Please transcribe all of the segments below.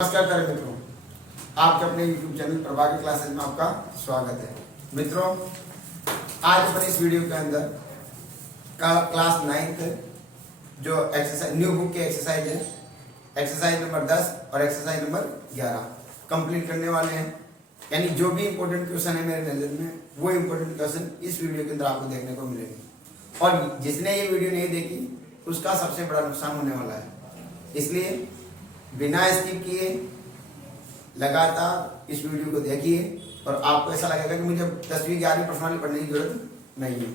नमस्कार प्यारे मित्रों, आपके अपने YouTube चैनल प्रभागी क्लासेस में आपका स्वागत है। मित्रों, आज अपन इस वीडियो के अंदर का क्लास 9th जो एक्सरसाइज न्यू बुक के एक्सरसाइज है, एक्सरसाइज नंबर 10 और एक्सरसाइज नंबर 11 कंप्लीट करने वाले हैं। यानी जो भी इंपॉर्टेंट क्वेश्चन है मेरे नजर में, वो इंपॉर्टेंट क्वेश्चन इस वीडियो के अंदर आपको देखने को मिलेंगे। और जिसने ये वीडियो नहीं देखी उसका सबसे बड़ा नुकसान होने वाला है। इसलिए बिना स्किप किए लगातार इस वीडियो को देखिए और आपको ऐसा लगेगा कि मुझे 10वीं 11वीं पर्सनली पढ़ने की जरूरत नहीं है,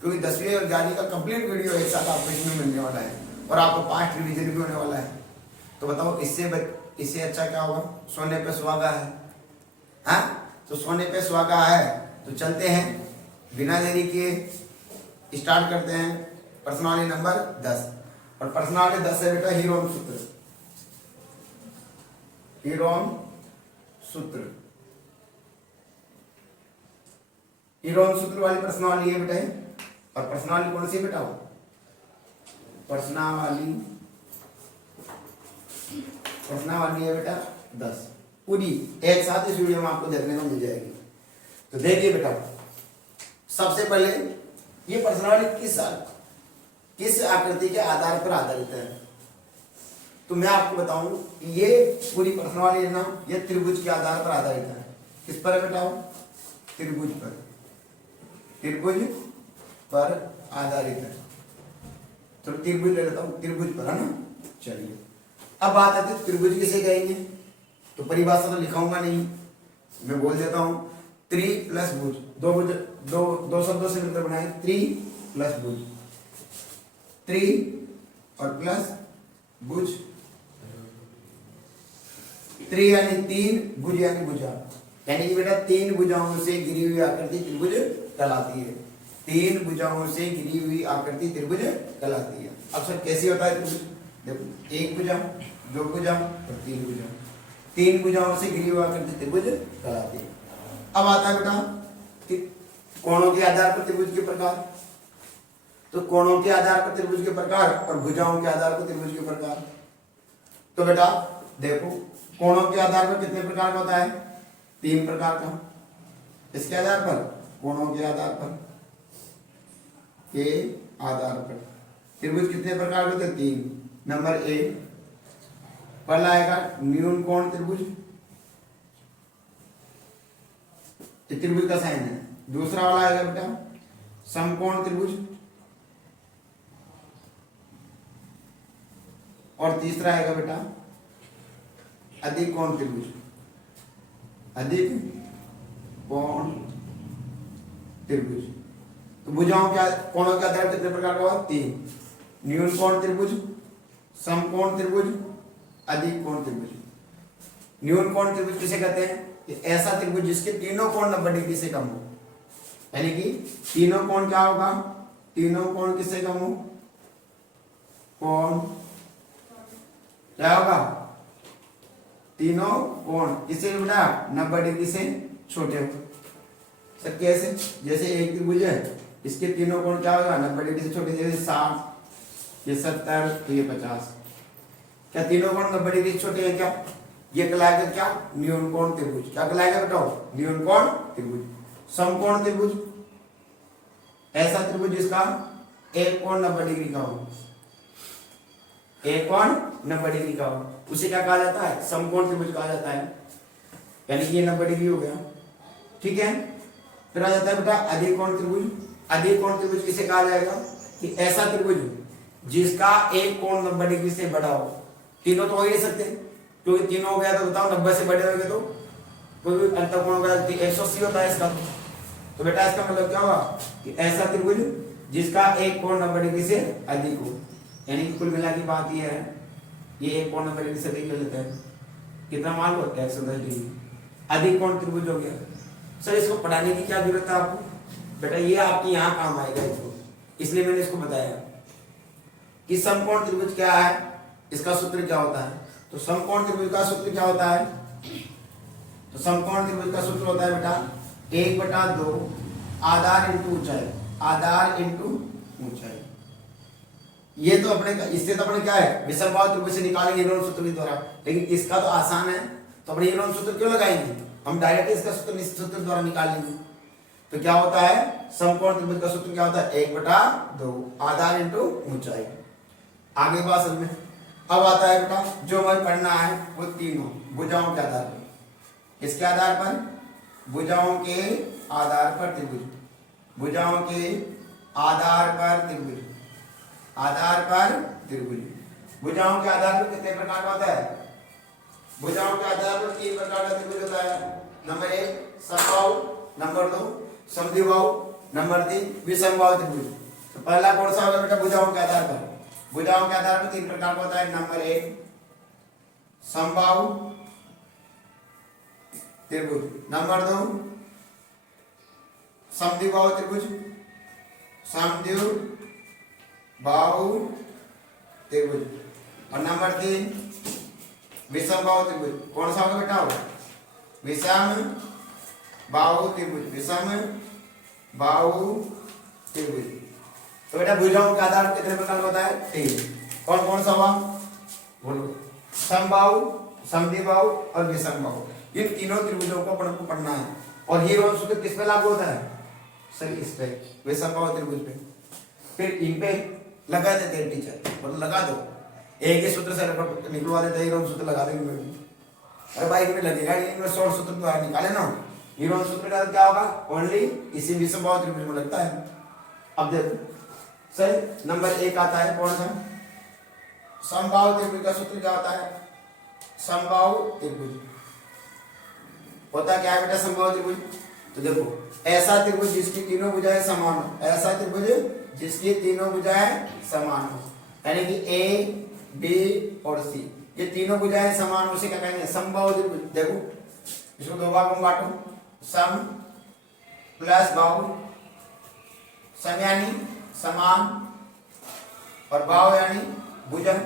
क्योंकि 10वीं और 11वीं का कंप्लीट वीडियो एक साथ आपको इसमें मिलने वाला है और आपको पास्ट रिवीजन भी होने वाला है। तो बताओ इससे अच्छा क्या होगा? सोने पे सुहागा है। हाँ, तो सोने पे सुहागा है तो चलते हैं, बिना देरी किए स्टार्ट करते हैं पर्सनालिटी नंबर 10। और पर्सनालिटी 10 है बेटा हीरोम सूत्र। हीरोम सूत्र, हीरोम सूत्र वाली पर्सनालिटी है बेटा। और पर्सनालिटी कौन सी बेटा? पर्सनालिटी है बेटा 10। पूरी एक साथ इस वीडियो में आपको देखने को मिल जाएगी। तो देखिए बेटा, सबसे पहले ये पर्सनालिटी किस आकृति के आधार पर आधारित है? तो मैं आपको बताऊं, ये पूरी पर्सनालिटी है ना, ये त्रिभुज के आधार पर आधारित है। किस पर बेटा? त्रिभुज पर, त्रिभुज पर आधारित है। तो त्रिभुज ले लेता हूं, त्रिभुज पर, है ना। चलिए, अब बात आती है त्रिभुज किसे कहेंगे। तो परिभाषा तो लिखाऊंगा नहीं, मैं बोल देता हूं, त्रि प्लस भुज, दो शब्दों से मिलकर बनाए त्रि प्लस भुज, त्रि और प्लस भुज। त्रि यानी तीन, भुज यानी भुजा, यानी कि बेटा तीन भुजाओं से घिरी हुई आकृति त्रिभुज कहलाती है। तीन भुजाओं से घिरी हुई आकृति त्रिभुज कहलाती है। अक्सर कैसे होता है त्रिभुज? देखो, एक भुजा, दो भुजा और तीन भुजा, तीन भुजाओं से घिरी हुई आकृति त्रिभुज कहलाती है। अब आता है बेटा कि कोणों के आधार पर त्रिभुज के प्रकार। तो कोणों के आधार पर त्रिभुज के प्रकार और भुजाओं के आधार पर त्रिभुज के प्रकार। तो बेटा देखो, कोणों के आधार पर कितने प्रकार का होता है? 3 प्रकार का। इसके आधार पर, कोणों के आधार पर, के आधार पर त्रिभुज कितने प्रकार के होते हैं? 3। नंबर 1 पहला आएगा न्यून कोण त्रिभुज, ये त्रिभुज का साइन है। दूसरा वाला आएगा बेटा समकोण त्रिभुज, और तीसरा आएगा बेटा अधिक कोण त्रिभुज। अधिक कोण त्रिभुज। तो भुजाओं के कोणों के आधार पर कितने प्रकार का हुआ? 3। न्यून कोण त्रिभुज, समकोण त्रिभुज, अधिक कोण त्रिभुज। न्यून कोण त्रिभुज किसे कहते हैं? ऐसा त्रिभुज जिसके तीनों कोण 90 डिग्री से कम हो। यानी कि तीनों कोण क्या होगा? तीनों कोण किससे कम हो? कोण क्या होगा? तीनों कोण किससे बेटा? 90 डिग्री से छोटे हो। सर कैसे? जैसे एक त्रिभुज है, इसके तीनों कोण क्या होगा? 90 डिग्री से छोटे। जैसे 60, ये 70, तो ये 50। क्या तीनों कोण 90 डिग्री से छोटे हैं क्या? ये कहलाएगा क्या? न्यून कोण त्रिभुज। क्या कहलाएगा बेटाओ? न्यून कोण त्रिभुज। समकोण त्रिभुज, ऐसा त्रिभुज जिसका एक कोण 90 डिग्री का हो, एक कोण 90 डिग्री का हो, उसे क्या कहा जाता है? समकोण त्रिभुज कहा जाता है। यानी ये 90 डिग्री हो गया, ठीक है। फिर आ जाता है बेटा अधिक कोण त्रिभुज। अधिक कोण त्रिभुज किसे कहा जाएगा? कि ऐसा त्रिभुज जिसका एक कोण 90 डिग्री से बड़ा हो। तीनों तो हो ही नहीं सकते, क्योंकि तीनों हो गया तो बताओ 90 से बड़े हो गए तो कोई भी अंतःकोण होगा 180 होता है इसका। तो बेटा इसका मतलब क्या हुआ? कि ऐसा त्रिभुज जिसका एक कोण 90 डिग्री से अधिक हो। यानी कुल मिला की बात यह है, ये एक कोण 90 डिग्री से अधिक ले लेते हैं, कितना मान लो? 110 डिग्री। अधिक कोण त्रिभुज हो गया। सर इसको पढ़ाने की क्या जरूरत है आपको? बेटा ये आपकी यहाँ काम आएगा इसको, इसलिए मैंने इसको बताया कि समकोण त्रिभुज क्या है, इसका सूत्र क्या होता है। तो समकोण त्रिभुज का सूत्र क्या होता है? तो समकोण त्रिभुज का सूत्र होता है बेटा 1/2 आधार इंटू ऊंचाई, आधार इंटू ऊंचाई। ये तो अपने इससे तो अपने क्या है विषमबाहु त्रिभुज से निकालेंगे इन सूत्र के द्वारा, लेकिन इसका तो आसान है तो अपने इन सूत्र क्यों लगाएंगे, हम डायरेक्ट इसका सूत्र इस सूत्र द्वारा निकाल लेंगे। तो क्या होता है समकोण त्रिभुज का सूत्र क्या होता है 1/2 आधार इंटू ऊंचाई। आगे बात समझ में। अब आता है बेटा जो हमें पढ़ना है वो तीनों भुजाओं के आधार पर, किसके आधार पर, भुजाओं के आधार पर त्रिभुज, भुजाओं के आधार पर त्रिभुज, आधार पर त्रिभुज। भुजाओं के आधार पर कितने प्रकार का होता है, भुजाओं के आधार पर 3 प्रकार का त्रिभुज होता है। नंबर 1 समबाहु, नंबर 2 समद्विबाहु, नंबर 3 विषमबाहु त्रिभुज। तो पहला कौन सा होगा बेटा भुजाओं के आधार पर, भुजाओं के आधार पर 3 प्रकार का होता है। नंबर 1 समबाहु त्रिभुज, नंबर 2 समद्विबाहु त्रिभुज, समद्विबाहु त्रिभुज, और नंबर 3 विषमबाहु त्रिभुज। कौन सा होगा बेटा विषमबाहु त्रिभुज, विषमबाहु त्रिभुज। तो बेटा भुजाओं के आधार पर कितने प्रकार का होता है 3। कौन कौन सा हुआ बोलो, समबाहु, समद्विबाहु और विषमबाहु। इन तीनों त्रिभुजों को अपन को पढ़ना है। और ये रोल सूत्र किस पे लागू होता है सर, इस पे विषमबाहु त्रिभुज पे। फिर इन पे लगा देते हैं टीचर, और लगा दो एक ही सूत्र से निकलवा देते हैं, सूत्र लगा देंगे। अरे भाई इनमें लगेगा, इनमें शॉर्ट सूत्र द्वारा निकाले ना, हीरोन सूत्र का क्या होगा ओनली इसी विषमबाहु त्रिभुज में लगता है। अब देखो सर नंबर 1 आता है कौन सा, समबाहु त्रिभुज का सूत्र क्या होता है, समबाहु त्रिभुज होता क्या है बेटा समबाहु त्रिभुज। तो देखो ऐसा त्रिभुज जिसकी तीनों भुजाएं समान हो, ऐसा त्रिभुज जिसकी तीनों भुजाएं समान हो, यानी कि ए बी और सी ये तीनों भुजाएं समान हो, उसे क्या कहेंगे समबाहु त्रिभुज। देखो इसको दो भागों में बांटो, सम प्लस बाहु, सम यानी समान और बाहु यानी भुजन।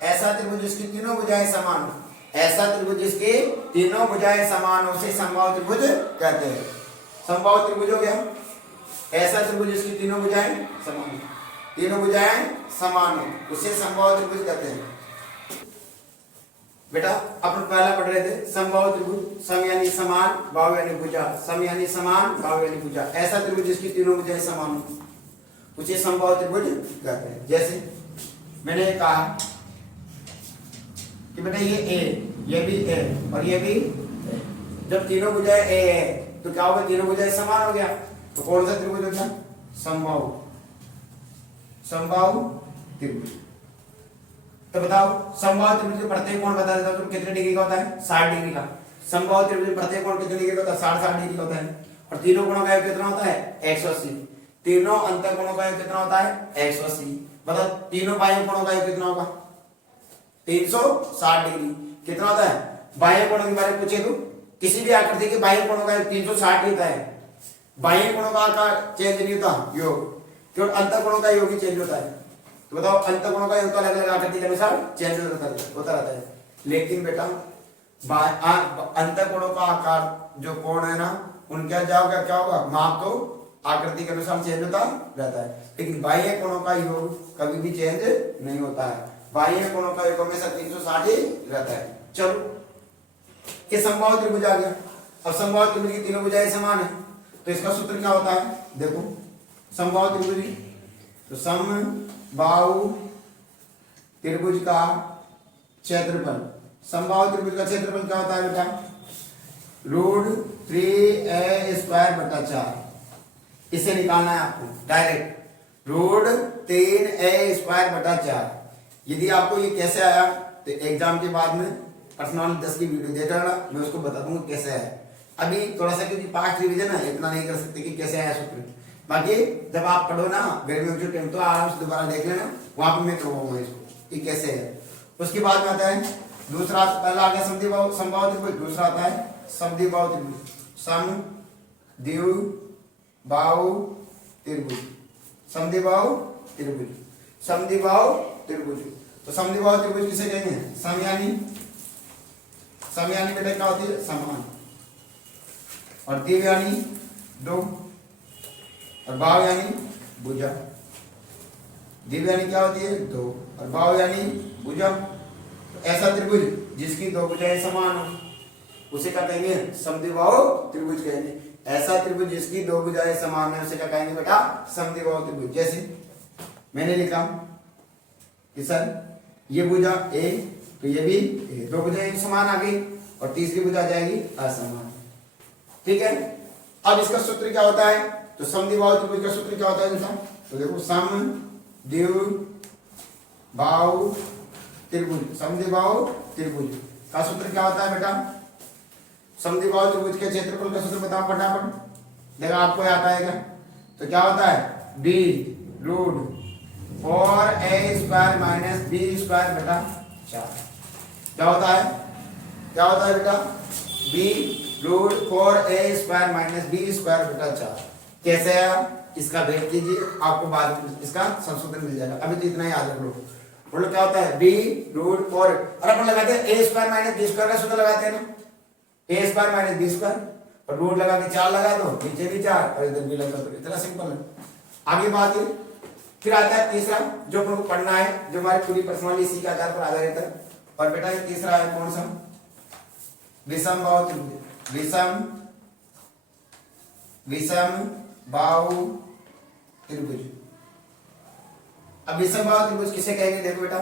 ऐसा त्रिभुज जिसकी तीनों भुजाएं समान हो, ऐसा त्रिभुज जिसकी तीनों भुजाएं समान हो उसे समबाहु त्रिभुज कहते हैं। समबाहु त्रिभुज हो गया ऐसा त्रिभुज जिसकी तीनों भुजाएं समान हो, तीनों भुजाएं समान हो उसे समबाहु त्रिभुज कहते हैं। बेटा अपन पहला पढ़ रहे थे समबाहु त्रिभुज, सम यानी समान, बाहु यानी भुजा, सम यानी समान, बाहु यानी भुजा। ऐसा त्रिभुज जिसकी तीनों भुजाएं समान हो उसे समबाहु त्रिभुज कहते हैं। जैसे मैंने कहा कि बेटा ये भी ए और ये भी ए। जब तीनों भुजाएं ए है तो क्या होगा, तीनों भुजाएं समान हो गया, तो कौन सा त्रिभुज हो गया समबाहु, समबाहु त्रिभुज। तो बताओ समबाहु त्रिभुज के प्रत्येक कोण बता देता हूं तुम कितने डिग्री का होता है 60 डिग्री का। समबाहु त्रिभुज में प्रत्येक कोण कितने डिग्री का होता है 60 डिग्री का होता है। और तीनों कोणों का योग कितना होता है 180। तीनों अंतर कोणों का योग कितना होता है 180। बताओ तीनों बाह्य कोणों का योग कितना होगा 360 डिग्री। कितना होता है बाह्य कोणों के बारे में पूछे तो किसी भी आकृति के बाह्य कोणों का योग 360 होता है। बाह्य कोणों का आकार चेंज नहीं होता योग, केवल अंतर कोणों का योग ही चेंज होता है। तो बताओ अंतर कोणों का योग तो अलग अलग आकृति के अनुसार चेंज होता रहता है। लेकिन बेटा अंतर कोणों का आकार जो कोण है ना उनका जाओगे क्या होगा माप तो आकृति के अनुसार चेंज होता रहता है, लेकिन बाह्य कोणों का योग कभी भी चेंज नहीं होता है। बाह्य कोणों का योग हमेशा 360 ही रहता है। चलो ये समबाहु त्रिभुज आ गया। अब समबाहु त्रिभुज की तीनों भुजाएं समान है तो इसका सूत्र क्या होता है, देखो समबाहु त्रिभुज तो समबाहु त्रिभुज का क्षेत्रफल, समबाहु त्रिभुज का क्षेत्रफल क्या होता है बेटा √3a² 4। इसे निकालना है आपको डायरेक्ट √3a² 4। यदि आपको ये कैसे आया तो एग्जाम के बाद में पर्सनल 10 की वीडियो देख लेना, मैं उसको बता दूंगा कैसे है। अभी थोड़ा सा क्योंकि पास्ट रिवीजन है इतना नहीं कर सकते कि कैसे आया सूत्र, बाकी जब आप पढ़ो ना गर्मियों के टाइम तो आराम से दोबारा देख लेना, वहां पर मैं करवाऊंगा इसको कि कैसे है। उसके बाद में आता है दूसरा, पहला आ गया समबाहु त्रिभुज, दूसरा आता है समद्विबाहु त्रिभुज, समद्विबाहु त्रिभुज, समद्विबाहु त्रिभुज, समद्विबाहु त्रिभुज। तो समद्विबाहु त्रिभुज किसे कहेंगे, सम यानी बेटा क्या होती है समान, और द्विव यानी दो, और बाहु यानी भुजा। दीर्घ यानी क्या होती है? दो, और बाहु यानी भुजा। तो ऐसा त्रिभुज जिसकी दो भुजाएं समान हो उसे क्या कहेंगे? समद्विबाहु त्रिभुज कहेंगे। ऐसा त्रिभुज जिसकी दो भुजाएं समान है उसे क्या कहेंगे बेटा? समद्विबाहु त्रिभुज। जैसे मैंने लिखा कि सर ये भुजा ए, तो ये भी ए, दो भुजाएं समान आ गई, और तीसरी भुजा आ जाएगी असमान। ठीक है, अब इसका सूत्र क्या होता है? तो समद्विबाहु त्रिभुज का सूत्र क्या होता है बेटा? तो देखो समद्विबाहु त्रिभुज, समद्विबाहु त्रिभुज का सूत्र क्या होता है बेटा? समद्विबाहु त्रिभुज के क्षेत्रफल का सूत्र बताओ फटाफट। देखो आपको याद आएगा। तो क्या होता है? b root 4a² minus b² बटा 4। क्या होता है? क्या होता है बेटा? b root 4a² minus b² बटा 4। कैसे है? इसका भेद कीजिए, आपको बाद में इसका संशोधन मिल जाएगा। अभी तो इतना ही याद रख लो। बोलो क्या होता है? b रूट 4, और अपन लगाते हैं a² माइनस b² का सूत्र लगाते हैं ना, a² माइनस b², और रूट लगा के 4 लगा दो, नीचे भी 4 और इधर भी लगा दो। इतना सिंपल है। आगे बात है, फिर आता है तीसरा जो अपन को पढ़ना है, जो हमारी पूरी पर्सनालिटी इसी के आधार पर आधारित है। और बेटा ये तीसरा है कौन सा? विषमबाहु त्रिभुज। विषमबाहु त्रिभुज। अब विषमबाहु त्रिभुज किसे कहेंगे? देखो बेटा,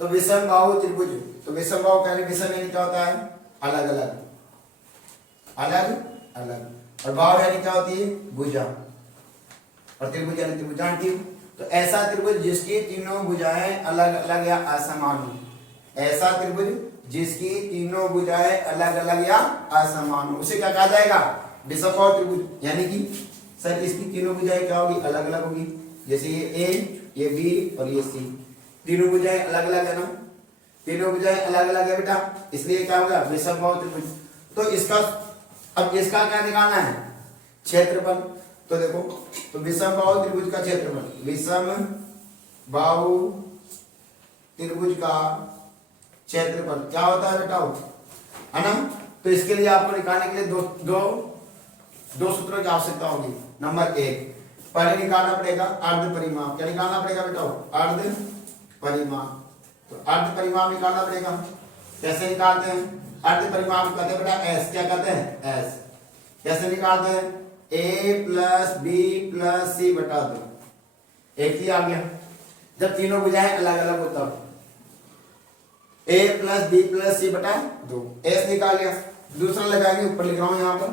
तो विषमबाहु त्रिभुज, तो विषमबाहु कहने विषम यानी क्या होता है? अलग अलग, अलग अलग, और बाहु यानी क्या होती है? भुजा, और त्रिभुज यानी त्रिभुजांटी। तो ऐसा त्रिभुज जिसकी तीनों भुजाएं अलग अलग या असमान हो, ऐसा त्रिभुज जिसकी तीनों भुजाएं अलग अलग या असमान हो उसे क्या कहा जाएगा? विषमबाहु त्रिभुज। यानी कि सर इसकी तीनों भुजाएं क्या होगी? अलग अलग होगी। जैसे ये ए, ये बी और ये सी, तीनों भुजाएं अलग अलग है ना, तीनों भुजाएं अलग अलग है बेटा, इसलिए क्या होगा? विषमबाहु त्रिभुज। तो इसका अब इसका क्या निकालना है? क्षेत्रफल। तो देखो, तो विषमबाहु त्रिभुज का क्षेत्रफल, विषमबाहु त्रिभुज का क्षेत्रफल क्या होता है बेटा? है ना। तो इसके लिए आपको निकालने के लिए दो सूत्रों की आवश्यकता होगी। नंबर 1, पहले निकालना पड़ेगा अर्ध परिमाप। क्या निकालना पड़ेगा बेटा? अर्ध परिमाप। तो अर्ध परिमाप निकालना पड़ेगा। कैसे निकालते हैं? अर्ध परिमाप कहते हैं बेटा एस। क्या कहते हैं? एस। कैसे निकालते हैं? a प्लस बी प्लस सी बटा 2। एक ही आ गया जब तीनों भुजाएं अलग अलग होता है। a प्लस बी प्लस सी बटा 2, एस निकाल लिया। दूसरा लगाएंगे, ऊपर लिख रहा हूं यहां पर,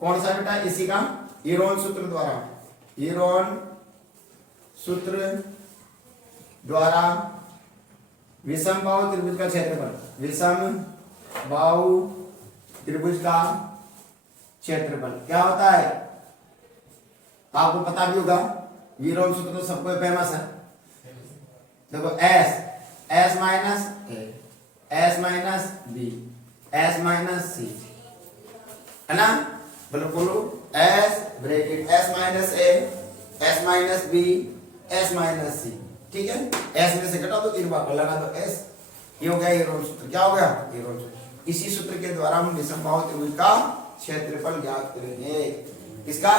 कौन सा बेटा? इसी का ईरोन सूत्र द्वारा, ईरोन सूत्र द्वारा विषमबाहु त्रिभुज का क्षेत्रफल, विषमबाहु त्रिभुज का क्षेत्रफल क्या होता है? आपको पता भी होगा, वीरोन सूत्र तो सबको फेमस है। देखो S minus A, S minus B, S minus C, है ना। बोलो S bracket S minus A, S minus B, S minus C. ठीक है, एस में से घटा दो, 3 बार लगा दो एस, ये हो गया ईरोन सूत्र। क्या हो गया? ईरोन सूत्र। इसी सूत्र के द्वारा हम विषमबाहु त्रिभुज का क्षेत्रफल ज्ञात करेंगे। किसका?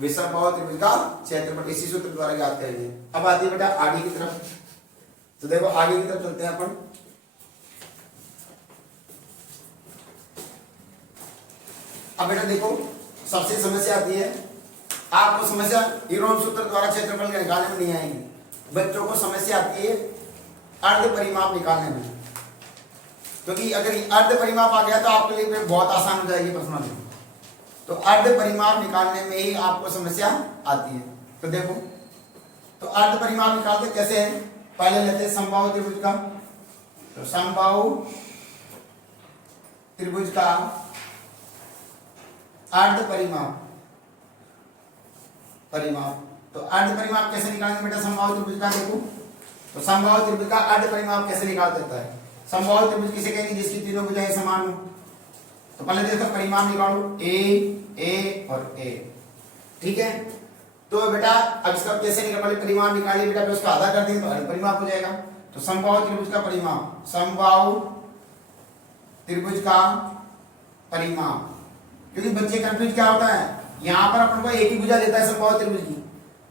विषमबाहु त्रिभुज का क्षेत्रफल इसी सूत्र द्वारा ज्ञात करेंगे। अब आती है बेटा आगे की तरफ। तो देखो आगे की तरफ चलते हैं अपन। अब बेटा देखो, सबसे समस्या आती है, आपको समस्या ईरोन सूत्र द्वारा क्षेत्रफल निकालने में नहीं आएगी। बच्चों को समस्या आती है अर्ध परिमाप निकालने में, क्योंकि अगर अर्ध परिमाप आ गया तो आपके लिए बहुत आसान हो जाएगी प्रश्न। तो अर्ध परिमाप निकालने में ही आपको समस्या आती है। तो देखो, तो अर्ध परिमाप निकालते कैसे है? पहले लेते हैं समबाहु त्रिभुज का। तो समबाहु त्रिभुज का अर्ध परिमाप, तो अर्ध परिमाप कैसे निकालेंगे बेटा समबाहु त्रिभुज का? देखो, तो समबाहु त्रिभुज का अर्ध परिमाप कैसे निकाल देता है? समबाहु त्रिभुज किसे कहेंगे? जिसकी तीनों भुजाएं समान हो। तो पहले देखो परिमाप निकालो, ए और ए। ठीक है, तो बेटा अब इसका कैसे निकाल? पहले परिमाप निकालिए बेटा, उसका आधा कर देंगे तो अर्ध परिमाप हो जाएगा। तो समबाहु त्रिभुज का परिमाप, समबाहु त्रिभुज का परिमाप, क्योंकि बच्चे कंफ्यूज क्या होता है, यहाँ पर अपन को एक ही भुजा देता है समबाहु त्रिभुज की,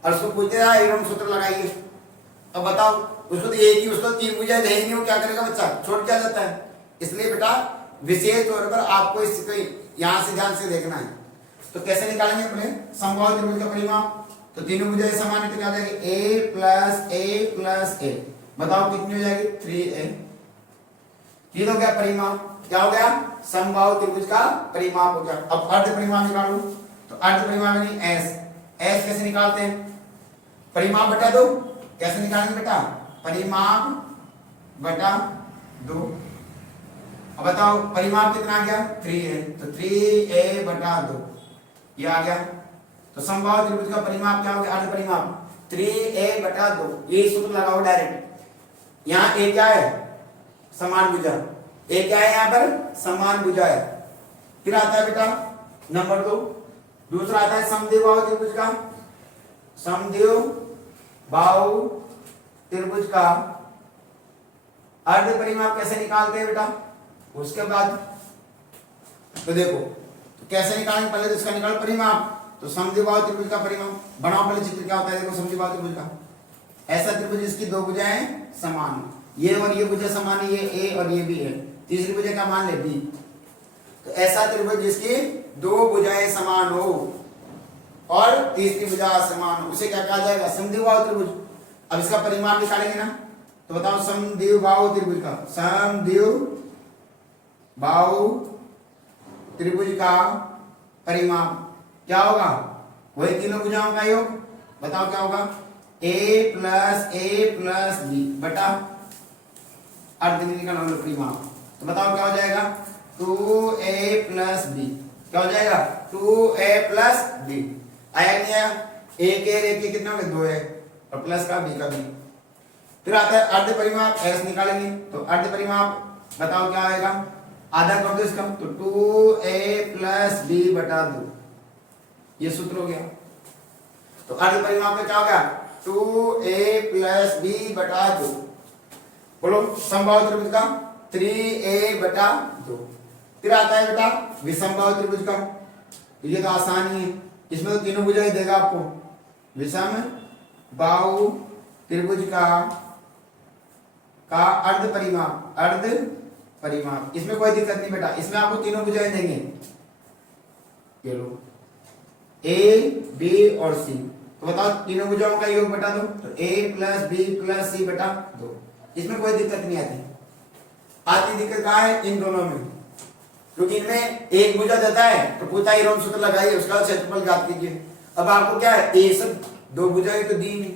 और उसको पूछते हैं एवं सूत्र लगाइए। अब बताओ, उसको तो एक ही, उसको तीन भुजाएं है ही नहीं, वो क्या करेगा बच्चा, छोड़ क्या जाता है। इसलिए बेटा विशेष तौर पर आपको इसको यहां से ध्यान से देखना है। तो कैसे निकालेंगे अपने समबाहु त्रिभुज का परिमाप। तो तीनों भुजाएं समान है तो क्या हो जाएगी, a प्लस ए प्लस ए। बताओ कितनी हो जाएगी, 3a। तीन हो गया परिमाप, क्या हो गया, समबाहु त्रिभुज का परिमाप हो गया। अब अर्ध परिमाप निकालो। तो अर्ध परिमाप यानी s। s कैसे निकालते हैं, परिमाप बटा दो। कैसे निकालेंगे बेटा, परिमाप बटा 2। अब बताओ परिमाप कितना आ गया, 3a। तो 3a बटा 2 ये आ गया। तो समबाहु त्रिभुज का परिमाप क्या हो गया, अर्ध परिमाप 3a बटा 2। ये सूत्र लगाओ डायरेक्ट। यहाँ a क्या है, समान भुजा। a क्या है यहाँ पर, समान भुजा है। फिर आता है बेटा नंबर 2, दूसरा आता है समद्विबाहु त्रिभुज का। समद्विबाहु त्रिभुज का अर्ध परिमाप कैसे निकालते हैं बेटा, उसके बाद तो देखो तो कैसे निकालेंगे, पहले तो इसका निकालो परिमाप। तो समद्विबाहु त्रिभुज का परिमाप बनाओ, पहले चित्र क्या होता है देखो समद्विबाहु त्रिभुज का। ऐसा त्रिभुज जिसकी दो भुजाएं समान, ये और ये भुजा समान है, ये a और ये b है। तीसरी भुजा का मान ले b। तो ऐसा त्रिभुज जिसकी दो भुजाएं समान हो और तीसरी भुजा समान हो, उसे क्या कहा जाएगा, समद्विबाहु त्रिभुज। अब इसका परिमाप निकालेंगे ना, तो बताओ समद्विबाहु त्रिभुज का, समद्विबाहु त्रिभुज का परिमाप क्या होगा, वही तीनों भुजाओं का योग। बताओ क्या होगा, a प्लस b बटा अर्ध निकालना परिमाप। तो बताओ क्या हो जाएगा, 2a प्लस b। क्या हो जाएगा, 2a प्लस b। आया नहीं आया, a के कितना हो गया, 2 है और प्लस का b का b। फिर आता है अर्ध परिमाप, s निकालेंगे। तो अर्ध परिमाप बताओ क्या आएगा, आधा कर दो इसका, तो 2a प्लस b बटा 2। ये सूत्र हो गया। तो अर्ध परिमाप में क्या हो गया, 2a प्लस b बटा 2। बोलो समबाहु त्रिभुज का 3a बटा 2। फिर आता है बेटा विषमबाहु त्रिभुज का। ये तो आसान ही है, इसमें तो तीनों भुजाएं देगा आपको। विषमबाहु त्रिभुज का अर्ध परिमाप, इसमें कोई दिक्कत नहीं बेटा, इसमें आपको तीनों भुजाएं देंगे। ये लो a b और c। तो बताओ तीनों भुजाओं का योग बटा दो, तो a plus b plus c बटा 2। इसमें कोई दिक्कत नहीं आती दिक्कत कहाँ है, इन दोनों में, क्योंकि इनमें एक भुजा देता है तो पूछता है यूरोन सूत्र लगाइए, उसका क्षेत्रफल ज्ञात कीजिए। अब आपको क्या है, ए सब दो भुजाएं तो दी नहीं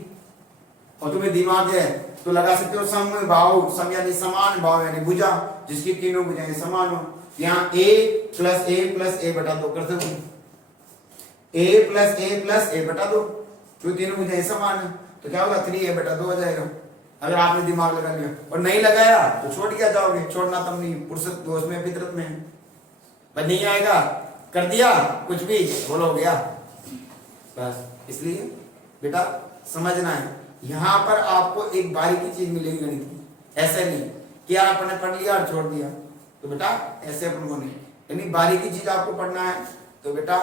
और तुम्हें दिमाग है तो लगा सकते हो समबाहु, सम यानी समान बाहु यानी भुजा जिसकी तीनों भुजाएं समान हो। यहाँ a प्लस a बटा 2 कर सकते, a प्लस a बटा 2, तो तीनों भुजाएं समान है। तो क्या होगा, 3a बटा 2 हो जाएगा अगर आपने दिमाग लगा लिया। और नहीं लगाया तो छोड़ क्या जाओगे, छोड़ना तब नहीं, फुर्सत दोस्त में फितरत में है। पर नहीं आएगा, कर दिया कुछ भी बोलो हो गया बस। इसलिए बेटा समझना है, यहाँ पर आपको एक बारीकी चीज मिलेगी गणित की। ऐसे नहीं कि आपने पढ़ लिया और छोड़ दिया, तो बेटा ऐसे अपन को नहीं, यानी बारीकी चीज आपको पढ़ना है। तो बेटा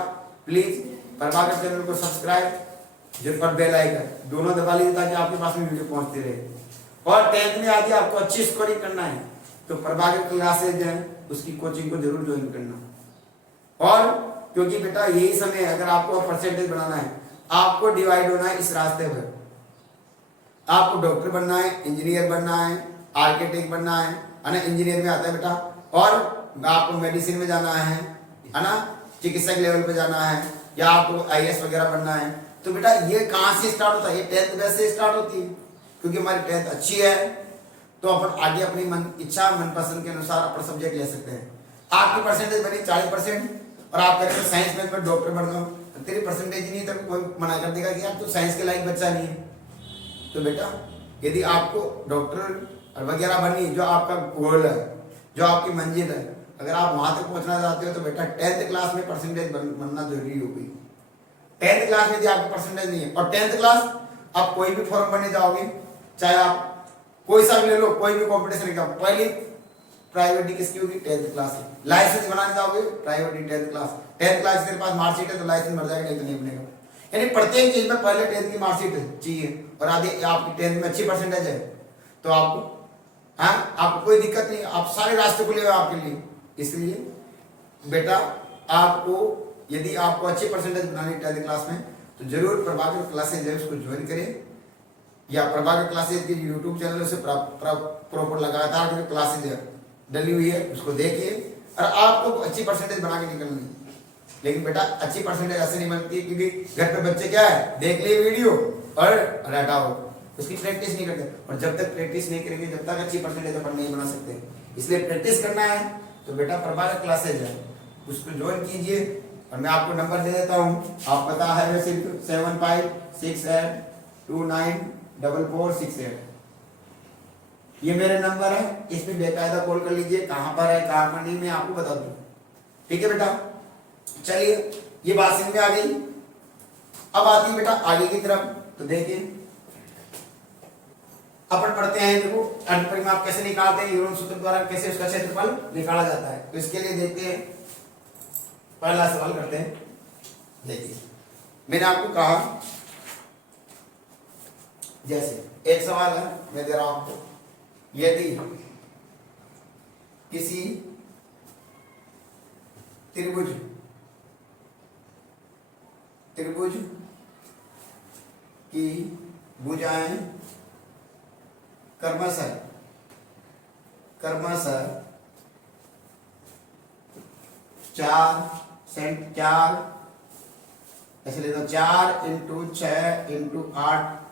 प्लीज प्रभाकर चैनल को सब्सक्राइब, जिस पर बेल आइकन दोनों दबा लीजिए ताकि आपके पास में वीडियो पहुंचती रहे। और 10th में आदि आपको अच्छी स्कोरिंग करना है तो प्रभाकर क्लासेज है उसकी कोचिंग को जरूर ज्वाइन करना। और क्योंकि बेटा यही समय है, अगर आपको परसेंटेज बनाना है, आपको डिवाइड होना है इस रास्ते पर। आपको डॉक्टर बनना है, इंजीनियर बनना है, आर्किटेक्ट बनना है ना, इंजीनियर में आता है बेटा। और आपको मेडिसिन में जाना है ना, चिकित्सक लेवल पे जाना है, या आपको IAS वगैरह बनना है। तो बेटा ये कहाँ से स्टार्ट होता है, ये 10th बेस से स्टार्ट होती है। क्योंकि हमारी 10th अच्छी है तो अपन आगे अपनी इच्छा मनपसंद के अनुसार अपना सब्जेक्ट ले सकते हैं। आपकी परसेंटेज बनी 40% और आप करेंगे साइंस में डॉक्टर बन गए, तो तेरी परसेंटेज नहीं तक कोई मना कर देगा कि यार तू साइंस के लायक बच्चा नहीं है। तो बेटा यदि आपको डॉक्टर वगैरह बननी, जो आपका गोल है, जो आपकी मंजिल है, अगर आप वहां तक पहुंचना चाहते हो तो बेटा 10th क्लास में परसेंटेज बनना जरूरी होगी। 10th क्लास में यदि आपकी परसेंटेज नहीं है, और 10th क्लास आप कोई भी फॉर्म भरने जाओगे, चाहे आप कोई सा भी ले लो, कोई भी कंपटीशन का, पहली प्रायोरिटी किसकी होगी, 10th क्लास है। लाइसेंस बनाने जाओगे priority 10th class. 10th class तेरे पास मार्कशीट है तो लाइसेंस भर जाएगा, नहीं तो नहीं बनेगा। यानी प्रत्येक चीज में पहले 10th की मार्कशीट चाहिए, और आगे आपकी 10th में अच्छी परसेंटेज है तो आपको, हाँ, आपको कोई दिक्कत नहीं, आप सारे रास्ते खुले हुए आपके लिए। इसलिए बेटा आपको यदि आपको अच्छी परसेंटेज बनानी है 10th क्लास में तो जरूर प्रभाकर क्लासेज है उसको ज्वाइन करें, या प्रभाकर क्लासेज के यूट्यूब चैनल से प्रॉपर लगातार जो क्लासेज डली हुई है उसको देखिए, और आपको अच्छी परसेंटेज बना के निकलनी है। लेकिन बेटा अच्छी परसेंटेज ऐसे नहीं बनती क्योंकि घर पे बच्चे क्या है, देख लिए वीडियो और हटाओ, उसकी प्रैक्टिस नहीं करते, और जब तक प्रैक्टिस नहीं करेंगे जब तक अच्छी परसेंटेज अपन नहीं बना सकते। इसलिए प्रैक्टिस करना है तो बेटा प्रभाकर क्लासेज है उसको ज्वाइन कीजिए, और मैं आपको नंबर दे देता हूँ, आप पता है वैसे 7568294468, ये मेरे नंबर है, इस पे बेकायदा कॉल कर लीजिए, कहाँ पर है कहाँ पर नहीं मैं आपको बता दूँ। ठीक है बेटा, चलिए ये बात समझ में आ गई। अब आती है बेटा आगे की तरफ, तो देखिए अपन पढ़ते हैं, देखो अर्ध परिमाप कैसे निकालते हैं, यूरोन सूत्र द्वारा कैसे उसका क्षेत्रफल निकाला जाता है। तो इसके लिए देखते हैं, पहला सवाल करते हैं। देखिए मैंने आपको कहा, जैसे एक सवाल है मैं दे रहा हूं आपको, यदि किसी त्रिभुज की भुजाएं क्रमशः 4 ऐसे ले दो, 4 × 6 × 8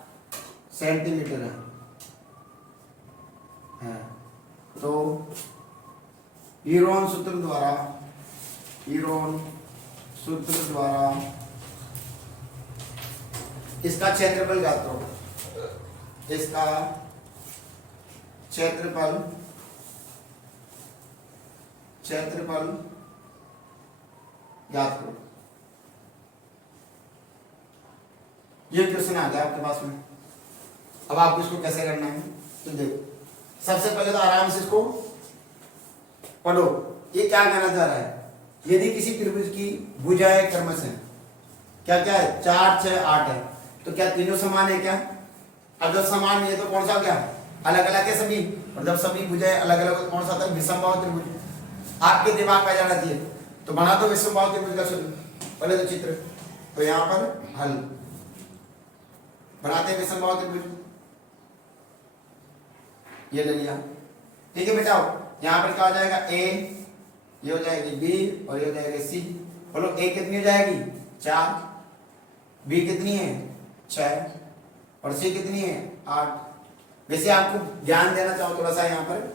सेंटीमीटर है। तो यूरोन सूत्र द्वारा इसका क्षेत्रफल ज्ञात करो, इसका क्षेत्रफल ज्ञात करो। ये क्वेश्चन आ गया आपके पास में। अब आपको इसको कैसे करना है तो देखो, सबसे पहले तो आराम से इसको पढ़ो। ये क्या कहना चाह रहा है, यदि किसी त्रिभुज की भुजाएं क्रमशः क्या क्या है, 4 6 8 है, तो क्या तीनों समान है क्या? अब जब समान है तो कौन सा क्या अलग अलग है सभी, और जब सभी भुजाएं अलग अलग हो तो कौन सा था, विषमबाहु त्रिभुज। आपके दिमाग में आ जाना चाहिए, तो बना दो विषमबाहु त्रिभुज का सूत्र, पहले तो चित्र, तो यहाँ पर हल बनाते हैं विषमबाहु त्रिभुज, ये ले लिया। ठीक है बेटा, यहाँ पर क्या हो जाएगा, ए, ये हो जाएगी बी, और ये हो जाएगी सी। बोलो ए कितनी हो जाएगी 4, बी कितनी है 6, और सी कितनी है 8। वैसे आपको ध्यान देना चाहो थोड़ा सा यहाँ पर,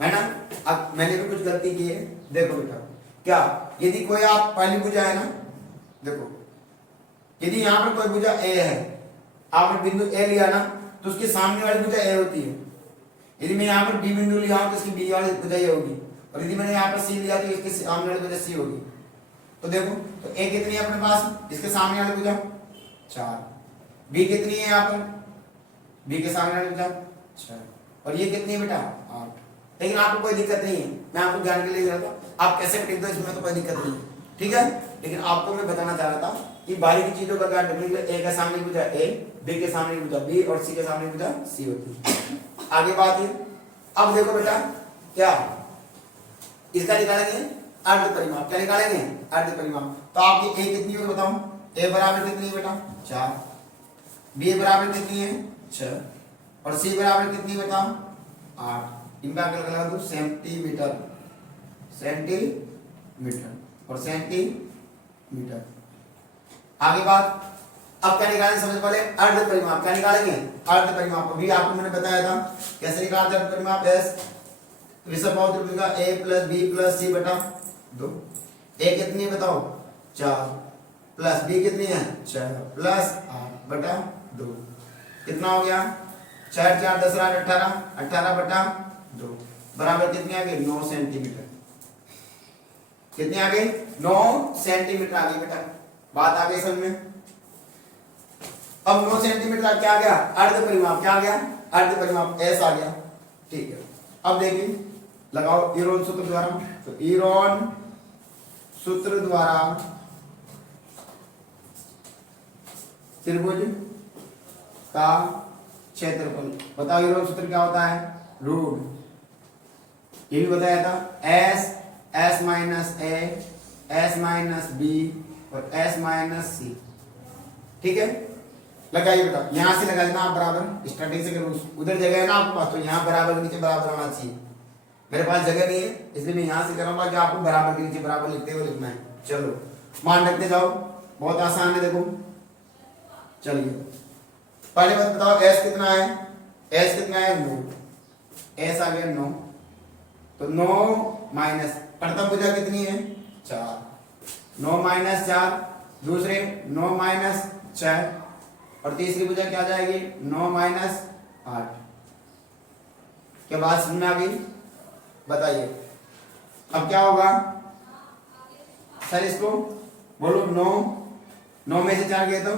है ना। अब मैंने भी कुछ गलती की है, देखो बेटा, क्या यदि कोई आप पहली भुजा है ना, देखो यदि यहाँ पर कोई भुजा ए है, आपने बिंदु ए लिया ना, तो उसके सामने वाली भुजा ए होती है। यदि मैं यहाँ पर बी बिंदु लिया हूं तो इसकी बी वाली भुजा ये होगी, और यदि मैंने यहाँ पर सी लिया तो इसके सामने वाली भुजा सी होगी। तो देखो, तो ए कितनी है अपने पास, इसके सामने वाली भुजा 4, बी कितनी है यहाँ पर, बी के सामने वाली भुजा 6, और ये कितनी है बेटा 8। लेकिन आपको कोई दिक्कत नहीं है, मैं आपको ज्ञान के लिए दे रहा था, आप कैसे टिक दो इसमें तो कोई दिक्कत नहीं, ठीक है। लेकिन आपको मैं बताना चाह रहा था कि बारीकी चीजों का ज्ञान रखने के लिए ए के सामने भुजा ए, बी के सामने भुजा बी, और सी के सामने भुजा सी होती है। आगे बात है, अब देखो बेटा क्या इसका निकालेंगे अर्ध परिमाप, क्या निकालेंगे अर्ध परिमाप। तो आपकी ए कितनी होगी बताओ, ए बराबर कितनी है बेटा 4, बी बराबर कितनी है 6, और सी बराबर कितनी है बताओ 8। इनका अंकल लगा दो सेंटीमीटर और सेंटीमीटर। आगे बात, अब क्या निकालेंगे सबसे पहले अर्ध परिमाप, क्या निकालेंगे अर्ध परिमाप। अभी आपको मैंने बताया था कैसे निकालते अर्ध परिमाप, एस विषमबाहु त्रिभुज का a + b + c बटा 2। a कितनी है बताओ 4, प्लस b कितनी है 6, प्लस 8 बटा 2, कितना हो गया 4 4 10 18, 18 बटा 2 बराबर कितनी आ गई 9 सेंटीमीटर। कितनी आ गई 9 सेंटीमीटर आ गई बेटा, बात आ गई समझ में। अब 9 सेंटीमीटर क्या आ गया अर्ध परिमाप, क्या आ गया अर्ध परिमाप एस आ गया, ठीक है। अब देखिए लगाओ यूरोन सूत्र द्वारा, तो यूरोन सूत्र द्वारा त्रिभुज का क्षेत्रफल। बताओ ये सूत्र क्या होता है, रूट। ये भी बताया था S, S minus A, S minus B और एस माइनस सी। ठीक है, लगाइए बेटा, यहां से लगा देना आप बराबर, स्टार्टिंग से करो। उधर जगह है ना आपके पास, तो यहाँ बराबर के नीचे बराबर होना चाहिए। मेरे पास जगह नहीं है, इसलिए मैं यहां से करूंगा कि आपको बराबर के नीचे बराबर लिखते हुए लिखना है। चलो मान रखते जाओ, बहुत आसान है। देखो चलिए पहले बात बताओ, एस कितना है, एस कितना है 9, एस आ गया 9, तो 9 माइनस प्रथम भुजा कितनी है 4, 9 माइनस 4, दूसरे 9 माइनस 6 और तीसरी भुजा क्या आ जाएगी 9 माइनस 8। क्या बात समझ में आ गई, बताइए अब क्या होगा सर, इसको बोलो 9 में से 4 गए तो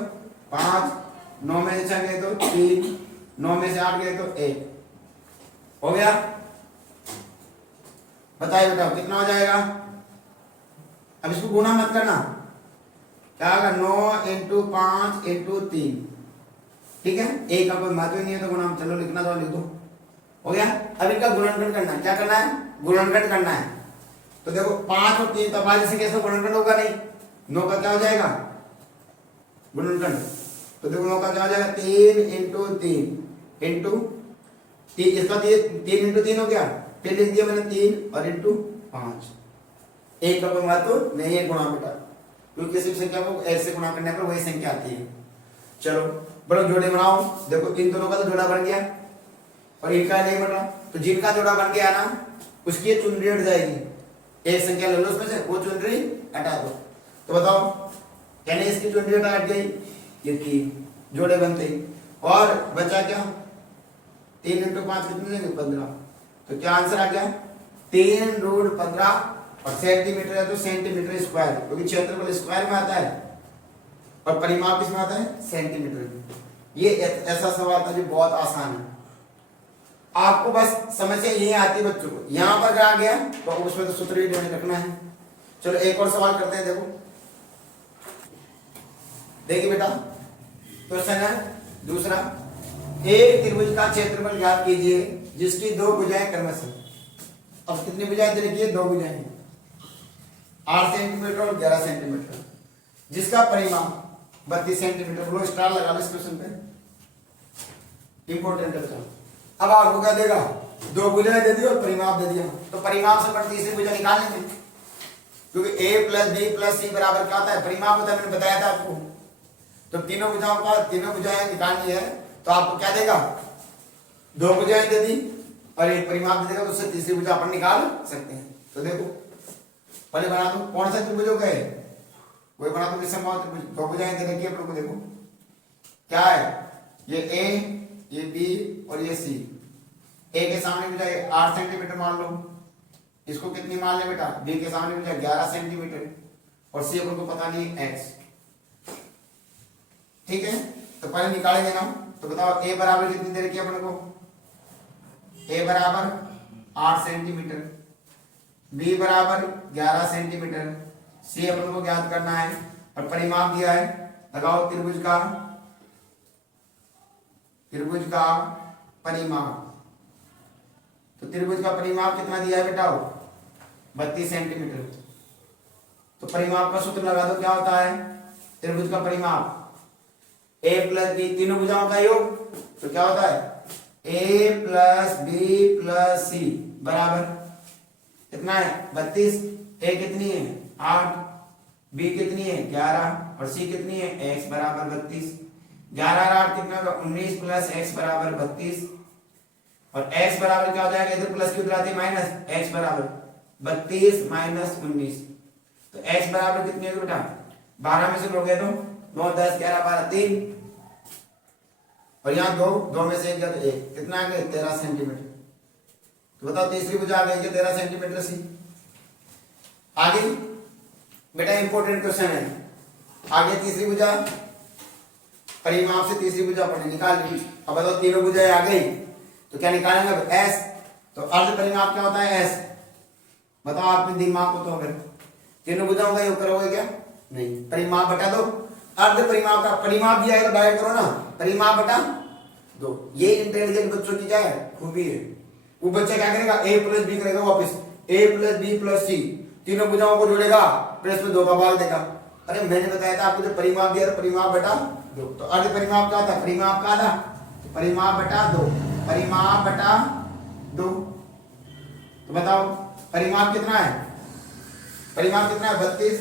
5, 9 में से 6 गए तो 3, 9 में से 8 गए तो 1, हो गया। बताइए बेटा कितना हो जाएगा। अब इसको गुणा मत करना, क्या होगा 9 इंटू 5 इंटू 3, ठीक है, एक का कोई महत्व नहीं है तो गुणा, चलो लिखना तो लिख दो, हो गया। अब इनका गुणनखंड करना है, क्या करना है, गुणनखंड करना है। तो देखो 5 और 3 तब से कैसे गुणनखंड होगा, नहीं 9 का क्या हो जाएगा गुणनखंड, तो देखो 9 का क्या हो जाएगा 3 इंटू 3 इंटू 3, इसका 3 इंटू 3 हो गया, फिर लिख दिया मैंने 3 और इंटू 5, एक का कोई महत्व नहीं है गुणा बेटा, क्योंकि किसी संख्या को एक से गुणा करने पर वही संख्या आती है। चलो बड़ो जोड़े बनाओ, देखो इन दोनों का तो जोड़ा बन गया और इनका नहीं बना, तो जिनका जोड़ा बन गया ना उसकी चुनरी हट जाएगी, एक संख्या ले लो उसमें से, वो चुनरी हटा दो। तो बताओ यानी इसकी चुनरी हट गई, ये 3 जोड़े बनते, और बचा क्या 3 इंटू 5 कितने देंगे 15, तो क्या आंसर आ गया 3 रूट 15 और सेंटीमीटर है तो सेंटीमीटर स्क्वायर, क्योंकि क्षेत्रफल स्क्वायर में आता है और परिमाप किसमें आता है सेंटीमीटर में। ये ऐसा सवाल था जो बहुत आसान है, आपको बस समस्या यही आती है बच्चों को, यहां पर आ गया तो उसमें तो सूत्र ही जोड़े रखना है। चलो एक और सवाल करते हैं, देखो देखिए बेटा क्वेश्चन है दूसरा, एक त्रिभुज का क्षेत्रफल ज्ञात कीजिए जिसकी 2 भुजाएं क्रमशः। अब कितनी भुजाएं देखिए 2 भुजाएं 8 सेंटीमीटर और 11 सेंटीमीटर, जिसका परिमाप 32 सेंटीमीटर। बोलो स्टार लगा लो इस क्वेश्चन पे, इंपॉर्टेंट है। अब आपको क्या देगा 2 भुजाएं दे दी और परिमाप दे दिया, तो परिमाप से पर तीसरी भुजा निकाल लेंगे, क्योंकि a प्लस बी प्लस सी बराबर क्या होता है परिमाप होता है, मैंने बताया था आपको। तो तीनों भुजाएं निकालनी है तो आपको क्या देगा 2 भुजाएं दे दी और एक परिमाप दे देगा, तो उससे तीसरी भुजा अपन निकाल सकते हैं। तो देखो पहले बना दो, कौन सा त्रिभुज होगा वही बना दो, किससे 2 भुजाएं दे रखी है अपन को, देखो क्या है, ये ए, ये बी और ये सी। ए के सामने भुजा 8 सेंटीमीटर मान लो, इसको कितनी मान ले बेटा, बी के सामने भुजा 11 सेंटीमीटर और सी अपन को पता नहीं एक्स, ठीक है। तो पहले निकालेंगे ना, तो बताओ ए बराबर कितनी दे रखी है अपन को, ए बराबर 8 सेंटीमीटर, बी बराबर 11 सेंटीमीटर, सी अपन को ज्ञात करना है और परिमाप दिया है। लगाओ त्रिभुज का परिमाप, तो त्रिभुज का परिमाप कितना दिया है बेटा 32 सेंटीमीटर। तो परिमाप का सूत्र लगा दो, क्या होता है त्रिभुज का परिमाप a प्लस बी, तीनों भुजाओं का योग, तो क्या होता है a प्लस बी प्लस सी बराबर कितना है 32, a कितनी है 8, b कितनी है 11 और c कितनी है x बराबर 32। 11 और 8 कितना होगा 19 प्लस x बराबर 32 और x बराबर क्या हो जाएगा, इधर प्लस की उधर आती है माइनस, x बराबर 32 माइनस 19, तो x बराबर कितनी होगी बेटा 12 में से लोगे तो 9 10 11 12 3 और यहाँ 2 में से 1 गया तो 1, कितना आ गया 13 सेंटीमीटर। तो बताओ तीसरी भुजा आ गई क्या 13 सेंटीमीटर सी। आगे बेटा इंपॉर्टेंट क्वेश्चन है, आगे तीसरी भुजा परिमाप से तीसरी भुजा अपने निकाल ली। अब बताओ तीनों भुजाएं आ गई तो क्या निकालेंगे अब s, तो अर्ध परिमाप क्या होता है s, बताओ आपने दिमाग को, तो अगर तीनों भुजाओं का योग करोगे क्या नहीं, परिमाप बटा दो अर्ध परिमाप का परिमाप दिया है तो डायरेक्ट करो ना, परिमाप बटा 2। ये इंटेलिजेंट बच्चों की क्या है खूबी है। वो बच्चा क्या करेगा a प्लस बी करेगा वापस, a प्लस बी प्लस सी, तीनों भुजाओं को जोड़ेगा फिर इसमें 2 का भाग देगा। अरे मैंने बताया था आपको जो परिमाप दिया था परिमाप बटा 2, तो अर्ध परिमाप क्या था परिमाप का आधा, परिमाप बटा 2, परिमाप बटा 2। तो बताओ परिमाप कितना है, परिमाप कितना है 32,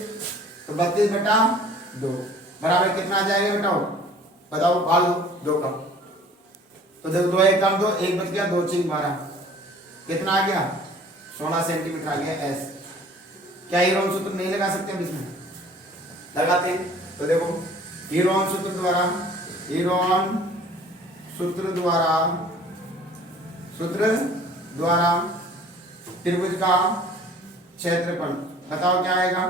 तो 32 बटा 2 बराबर कितना आ जाएगा बताओ, बताओ भाग दो 2 का। तो देखो 2 1 कम 2 1 बच गया, 2 6 12 कितना आ गया 16 सेंटीमीटर आ गया एस। क्या हीरोन सूत्र नहीं लगा सकते हम इसमें, लगाते हैं। तो देखो हीरोन सूत्र द्वारा, हीरोन सूत्र द्वारा त्रिभुज का क्षेत्रफल बताओ क्या आएगा,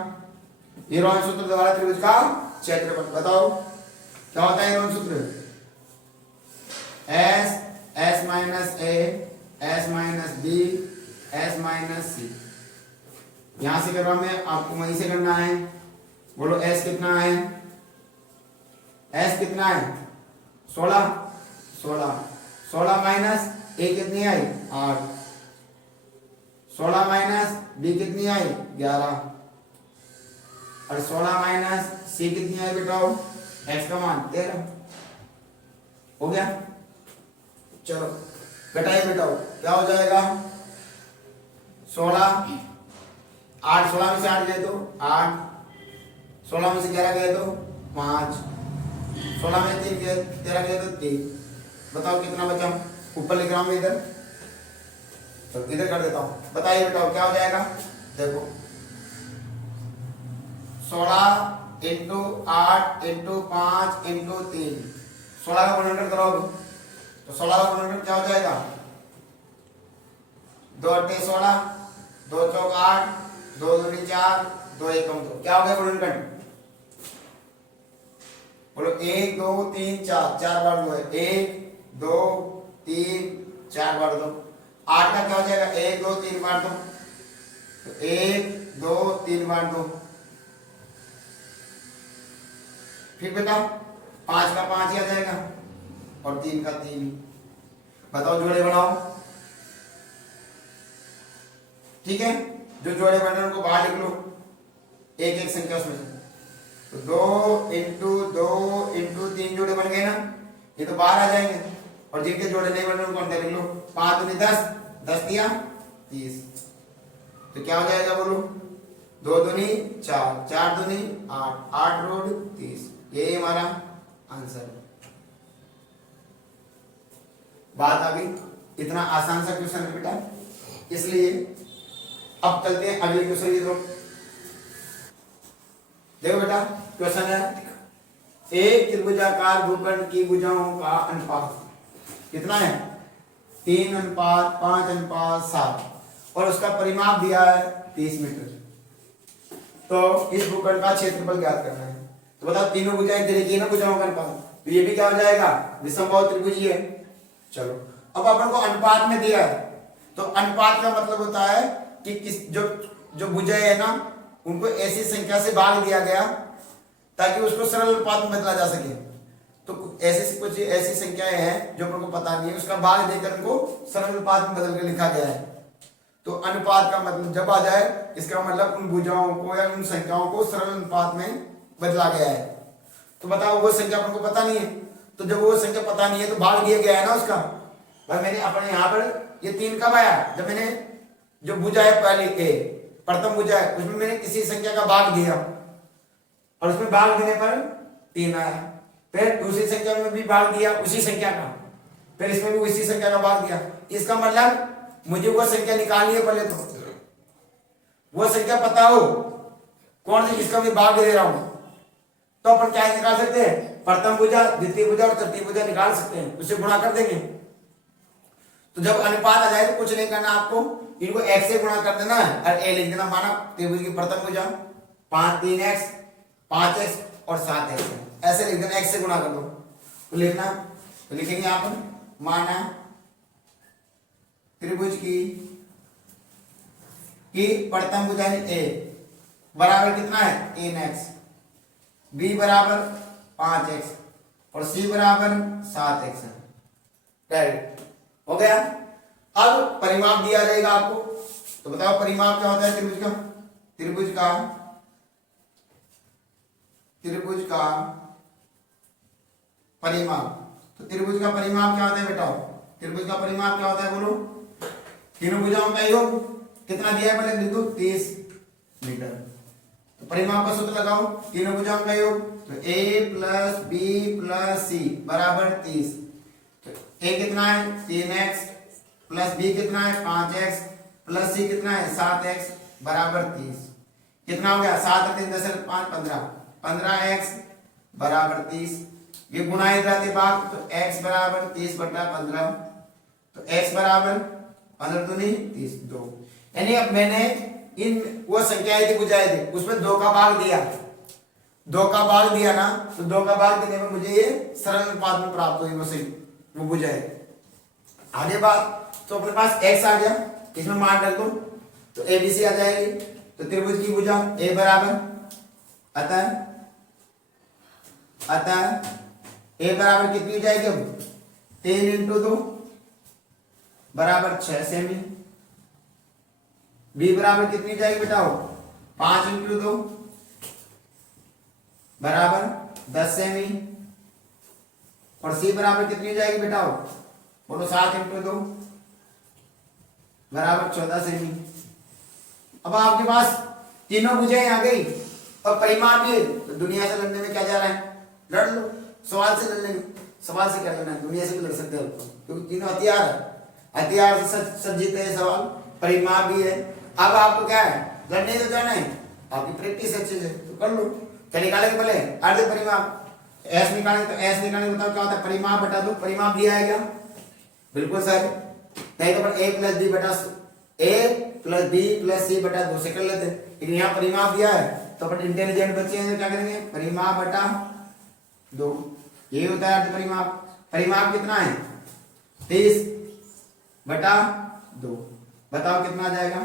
हीरोन सूत्र द्वारा त्रिभुज का क्षेत्रफल बताओ क्या होता है हीरोन सूत्र, S S minus A S minus B S minus C. यहां से करवा मैं आपको वहीं से करना है, बोलो एस कितना है, एस कितना है 16, 16 माइनस ए कितनी आई 8, 16 माइनस बी कितनी आई 11 और 16 माइनस सी कितनी आई बेटाओ एक्स का मान 13। हो गया, चलो घटाइए बेटाओ क्या हो जाएगा 16, 8 16 में से 8 गए तो 8, 16 में से 11 गए तो 5, 16 में 3 गए 13 गए तो 3। बताओ कितना बचा, ऊपर लिख रहा हूं मैं इधर, तो इधर कर देता हूं, बताइए बताओ क्या हो जाएगा। देखो 16 इंटू 8 इंटू 5 इंटू 3, 16 का गुणनखंड करोगे तो 16 का गुणनखंड क्या हो जाएगा 2 8 16, 2 चौक 8, 2 दूनी 4, 2 एकम 2, क्या हो गया गुणनखंड बोलो 1 2 3 4, 4 बार 2 है 1 2 3 4 बार 2, 8 का क्या हो जाएगा 1 2 3 बार 2, तो 1 2 3 बार 2। फिर बेटा 5 का 5 ही आ जाएगा और 3 का 3। बताओ जोड़े बनाओ, ठीक है, जो जोड़े बन रहे हैं उनको बाहर लिख लो एक एक संख्या उसमें से, तो 2 इंटू 2 इंटू 3 जोड़े बन गए ना, ये तो बाहर आ जाएंगे, और जिनके जोड़े नहीं बन रहे उनको अंदर लिख लो। 5 दूनी 10, 10 दिया 30, तो क्या हो जाएगा बोलो 2 दूनी 4, 4 दूनी 8, 8 रोड 30, यही हमारा आंसर है। बात आ गई, इतना आसान सा क्वेश्चन है बेटा, इसलिए अब चलते हैं अगले क्वेश्चन की तरफ। देखो बेटा क्वेश्चन है एक त्रिभुजाकार भूखंड की भुजाओं का अनुपात कितना है 3:5:7 और उसका परिमाप दिया है 30 मीटर। तो इस भूखंड का क्षेत्रफल ज्ञात करना है। तो बताओ तीनों भुजाएं देखिए ना भुजाओं का अनुपात, तो ये भी क्या हो जाएगा विषमबाहु त्रिभुज ही है। चलो अब अपन को अनुपात में दिया है, तो अनुपात का मतलब होता है कि किस जो भुजाएं है ना उनको ऐसी संख्या से भाग दिया गया ताकि उसको सरल अनुपात में बदला जा सके। तो ऐसी कुछ ऐसी संख्याएं हैं जो अपन को पता नहीं है, उसका भाग देकर उनको सरल अनुपात में बदल कर लिखा गया है। तो अनुपात का मतलब जब आ जाए इसका मतलब उन भुजाओं को या उन संख्याओं को सरल अनुपात में बदला गया है। तो बताओ वो संख्या अपन को पता नहीं है, तो जब वो संख्या पता नहीं है तो भाग दिया गया है ना उसका। भाई मैंने अपने यहाँ पर ये 3 कब आया, जब मैंने जो भुजा है पहले ए प्रथम भुजा है उसमें मैंने किसी संख्या का भाग दिया और उसमें भाग देने पर 3 आया। फिर दूसरी संख्या में भी भाग दिया उसी संख्या का, फिर इसमें भी उसी संख्या का भाग दिया। इसका मतलब मुझे वो संख्या निकालनी है पहले, तो वो संख्या पता हो कौन सी जिसका मैं भाग दे रहा हूं, तो अपन क्या निकाल सकते हैं प्रथम भुजा द्वितीय भुजा और तृतीय भुजा निकाल सकते हैं, उससे गुणा कर देंगे। तो जब अनुपात आ जाए तो कुछ नहीं करना आपको, इनको x से गुणा कर देना है और a लिख देना। माना त्रिभुज की प्रथम भुजा 5 3x 5x और 7x ऐसे लिख देना, x से गुणा कर दो तो लिखना, तो लिखेंगे यहाँ पर माना त्रिभुज की प्रथम भुजा a बराबर कितना है 3x, b बराबर 5x और c बराबर 7x है। डायरेक्ट हो गया। अब परिमाप दिया जाएगा आपको, तो बताओ परिमाप क्या होता है त्रिभुज का? त्रिभुज का परिमाप। तो त्रिभुज का परिमाप क्या होता है बेटा? त्रिभुज का परिमाप क्या होता है बोलो? तीनों भुजाओं का योग कितना दिया है पहले लिख दो, 30 मीटर। तो परिमाप का सूत्र लगाओ, तीनों भुजाओं का योग, तो a प्लस बी प्लस सी बराबर 30। तो a कितना है 3x प्लस b कितना है 5x प्लस c कितना है 7x बराबर 30। कितना हो गया? 7 3 10 5 15, 15x बराबर 30। ये गुणा इधर आते भाग, तो x बराबर 30 बटा 15, तो x बराबर 15 दूनी 30 2। यानी अब मैंने इन वो संख्याएं थी बुझाए थे उसमें 2 का भाग दिया, 2 का भाग दिया ना, तो 2 का भाग देने में मुझे ये सरल अनुपात में प्राप्त हुई, वो बुझाए। आगे बात, तो अपने पास x आ गया, इसमें मान रख दो, तो ABC आ जाएगी। तो त्रिभुज की भुजा a बराबर अतः a बराबर कितनी हो जाएगी? अब 3 इंटू 2 बराबर 6 सेमी। b बराबर कितनी हो जाएगी बेटा? 5 इंटू 2 बराबर 10 सेमी। और c बराबर कितनी हो जाएगी बेटा? बोलो 7 इंटू 2 बराबर 14 सेमी। अब आपके पास तीनों भुजाएं आ गई और परिमाप भी, तो दुनिया से लड़ने में क्या जा रहा है? लड़ लो, सवाल से लड़ लेंगे, सवाल से कर लेना है, दुनिया से भी लड़ सकते हो क्योंकि तीनों हथियार है, हथियार से सज्जित है सवाल, परिमाप भी है। अब आपको क्या है? लड़ने तो जाना है, आपकी प्रैक्टिस अच्छे से तो कर लो। क्या निकालेंगे? पहले अर्ध परिमाप एस निकालेंगे, तो एस निकालेंगे बताओ क्या होता है? परिमाप बटा दो, परिमाप दिया है क्या? बिल्कुल सर, नहीं तो a प्लस बी बटा a प्लस बी प्लस सी बटा 2 से कर लेते, लेकिन यहाँ परिमाप दिया है तो अपन इंटेलिजेंट बच्चे हैं, क्या करेंगे? परिमाप बटा 2, ये होता है अर्ध परिमाप। परिमाप कितना है? 30 बटा 2, बताओ कितना आ जाएगा?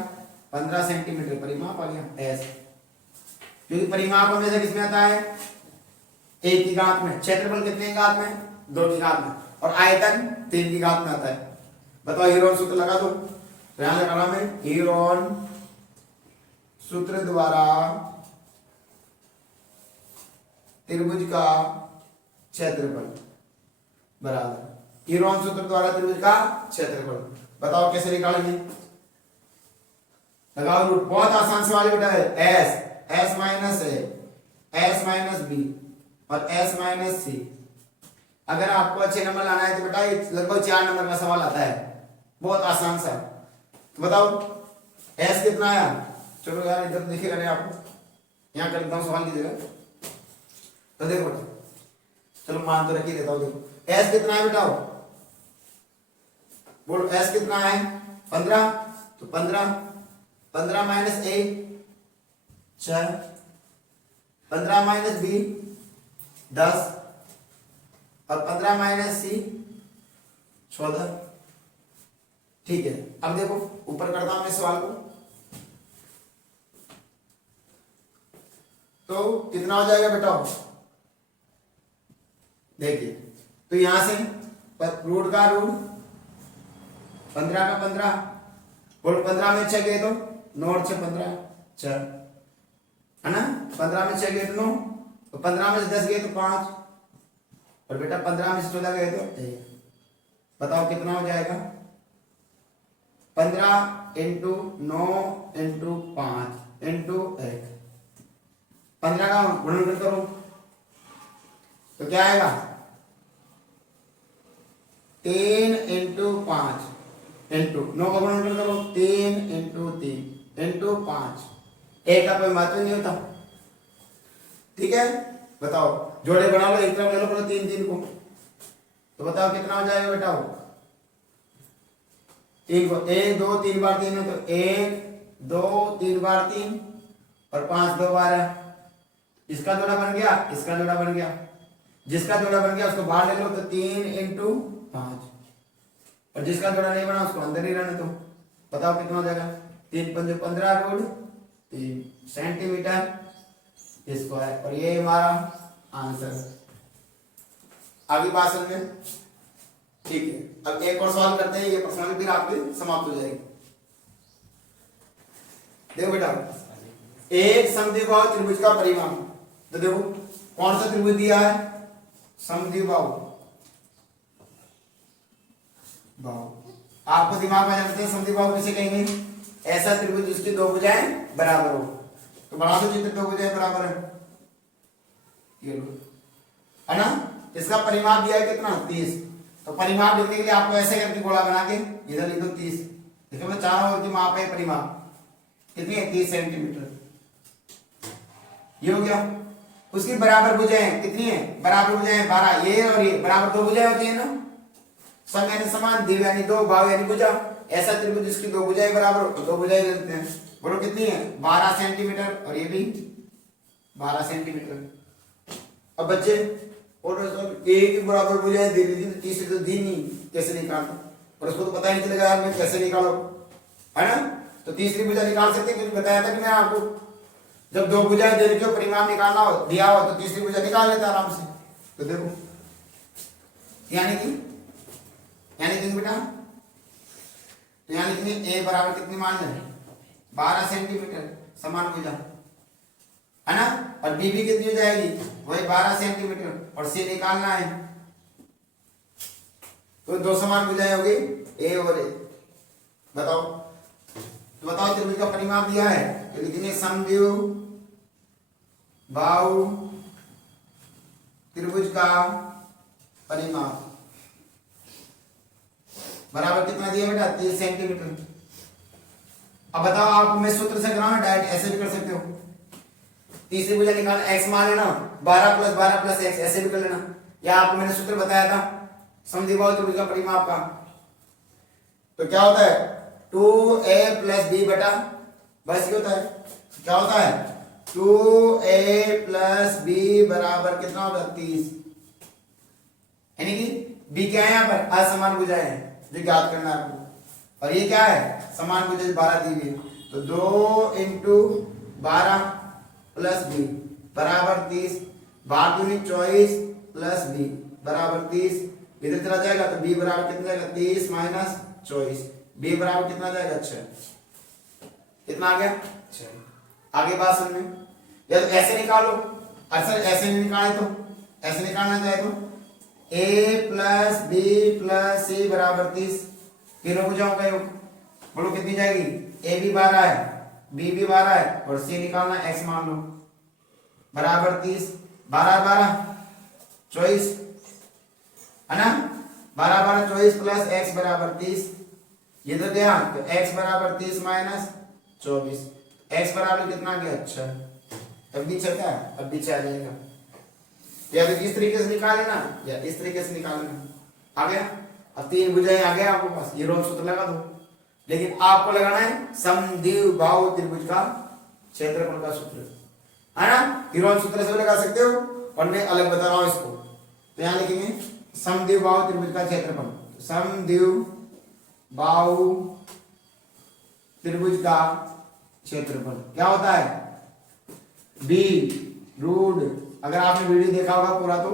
15 सेंटीमीटर परिमाप आ गया एस। क्योंकि परिमाप हमेशा किसमें आता है? 1 की घात में। क्षेत्रफल कितने की घात में? 2 की घात में। और आयतन 3 की घात में आता है। बताओ हीरोन सूत्र लगा दो, तो यहां लगाना में हीरोन सूत्र द्वारा त्रिभुज का क्षेत्रफल बराबर हीरोन सूत्र द्वारा त्रिभुज का क्षेत्रफल। बताओ कैसे निकालेंगे? लगाओ रूट, बहुत आसान सवाल बेटा है। S minus A, S minus B और एस माइनस सी। अगर आपको अच्छे नंबर लाना है तो बेटा लगभग 4 नंबर का सवाल आता है, बहुत आसान सा। तो बताओ एस कितना आया? चलो यार इधर देखिएगा नहीं आपको, यहाँ कर देता हूँ सवाल की जगह, तो देखो बेटा, चलो मान तो रख ही देता हूँ। देखो एस कितना है बेटा? बोलो एस कितना है? 15, तो 15 माइनस ए 6, 15 माइनस बी 10 और 15 माइनस सी 14। ठीक है, अब देखो ऊपर करता हूं मैं सवाल को, तो कितना हो जाएगा बेटा? देखिए, तो यहां से रूट का रूट 15 का 15, बोलो 15 में 6 गए तो 9 और 6 15 6 है ना। 15 में 6 गए तो 9, तो 15 में से 10 गए तो 5, और बेटा 15 में से 14 गए तो 1। बताओ कितना हो जाएगा? 15 इंटू 9 इंटू 5 इंटू 1। 15 का गुणनखंड करो तो क्या आएगा? 3 इंटू 5 इंटू 9 का गुणनखंड करो, 3 इंटू 3 इंटू 5। 1 का कोई महत्व नहीं होता, ठीक है। बताओ जोड़े बना लो, एक तरफ ले लो बोलो 3 3 को, तो बताओ कितना हो जाएगा बेटा? 3 को 1 2 3 बार 3 है, तो 1 2 3 बार 3 और 5 2 12। इसका जोड़ा बन गया, इसका जोड़ा बन गया, जिसका जोड़ा बन गया उसको बाहर ले लो, तो 3 इंटू 5, और जिसका जोड़ा नहीं बना उसको अंदर ही रहने दो। बताओ कितना हो जाएगा? 3 5 15 रूट 3 सेंटीमीटर स्क्वायर, और ये हमारा आंसर। आगे बात समझ में? ठीक है, अब एक और सवाल करते हैं, ये प्रश्न फिर आपकी समाप्त हो जाएगी। देखो बेटा, एक समद्विबाहु त्रिभुज का परिमाण, तो देखो कौन सा त्रिभुज दिया है? समद्विबाहु बाहु। आपको दिमाग में जानते हैं समद्विबाहु किसे कहेंगे? ऐसा त्रिभुज जिसकी दो भुजाएं बराबर हो। तो बना दो चित्र, दो भुजाएं बराबर है, ये लो, है ना। इसका परिमाप दिया है कितना? 30। तो परिमाप लिखने के लिए आपको ऐसे करके गोला बना के इधर लिख दो 30। देखो मैं चारों ओर की माप है, परिमाप कितनी है? 30 सेंटीमीटर। ये हो गया। उसकी बराबर भुजाएं कितनी है? बराबर भुजाएं 12। ये और ये बराबर दो भुजाएं होती है ना, सम यानी समान, द्विव यानी दो, बाहु यानी भुजा। ऐसा त्रिभुज जिसकी दो भुजाएं बराबर, दो भुजाएं लेते हैं। बोलो कितनी है? 12 सेंटीमीटर, और ये भी 12 सेंटीमीटर। अब बच्चे और एक बराबर भुजाएं दे दी, तीसरी तो दी नहीं, कैसे निकालते? और उसको तो पता ही नहीं चलेगा यार मैं कैसे निकालो, है ना। तो तीसरी भुजा निकाल सकते हैं, क्योंकि बताया था कि मैं आपको, जब दो भुजाएं दे रखी हो, परिमाण निकालना हो, दिया हो, तो तीसरी भुजा निकाल लेते आराम से। तो देखो यानी कि बेटा, तो यानी कि ए बराबर कितनी मान लें? 12 सेंटीमीटर, समान भुजा, है ना। और बी भी कितनी हो जाएगी? वही 12 सेंटीमीटर, और सी निकालना है। तो दो समान भुजाएं होगी, ए और ए। बताओ, तो बताओ त्रिभुज का परिमाप दिया है, तो लिखेंगे समद्विबाहु त्रिभुज का परिमाप बराबर कितना दिया बेटा? 30 सेंटीमीटर। अब बताओ, आपको मैं सूत्र से कराऊं, डायरेक्ट ऐसे भी कर सकते हो। तीसरी भुजा निकालना, एक्स मान लेना, 12 + 12 + x, ऐसे भी कर लेना। या आपको मैंने सूत्र बताया था समद्विबाहु त्रिभुज का परिमाप का, तो क्या होता है? 2a + b बटा, बस ये होता है। क्या होता है? 2a + b बराबर कितना होता है? 30। यानी कि b क्या है यहाँ पर? असमान भुजाएं है, जो ज्ञात करना है आपको। और ये क्या है? समान भुजा 12 दी हुई है। तो 2 × 12 + b बराबर 30। 12 दूनी 24 + b बराबर 30। इधर चला जाएगा तो b बराबर कितना जाएगा? 30 - 24। b बराबर कितना जाएगा? 6। कितना आ गया? 6। आगे बात समझ में? या तो ऐसे निकालो, अक्सर ऐसे नहीं निकाले तो ऐसे निकालना चाहे तो a + b + c बराबर 30। तीनों भुजाओं का योग, बोलो कितनी जाएगी? a भी 12 है, b भी 12 है, और c निकालना, x मान लो, बराबर 30। 12 12 24, है ना। 12 12 24 + x बराबर 30। ये तो गया, तो x बराबर 30 - 24। x बराबर कितना गया? 6। अब भी 6 क्या है? अब भी 6 आ जाएगा। या तो इस तरीके से निकाल लेना, या इस तरीके से निकाल लेना। आ गया। अब तीन भुजाएं आ गए आपके पास, ये रोल सूत्र लगा दो। लेकिन आपको लगाना है समद्विबाहु त्रिभुज का क्षेत्रफल का सूत्र, है ना। हीरोन सूत्र से भी लगा सकते हो, और मैं अलग बता रहा हूं इसको। तो यहां लिखेंगे समद्विबाहु त्रिभुज का क्षेत्रफल। समद्विबाहु त्रिभुज का क्षेत्रफल क्या होता है? b√, अगर आपने वीडियो देखा होगा पूरा तो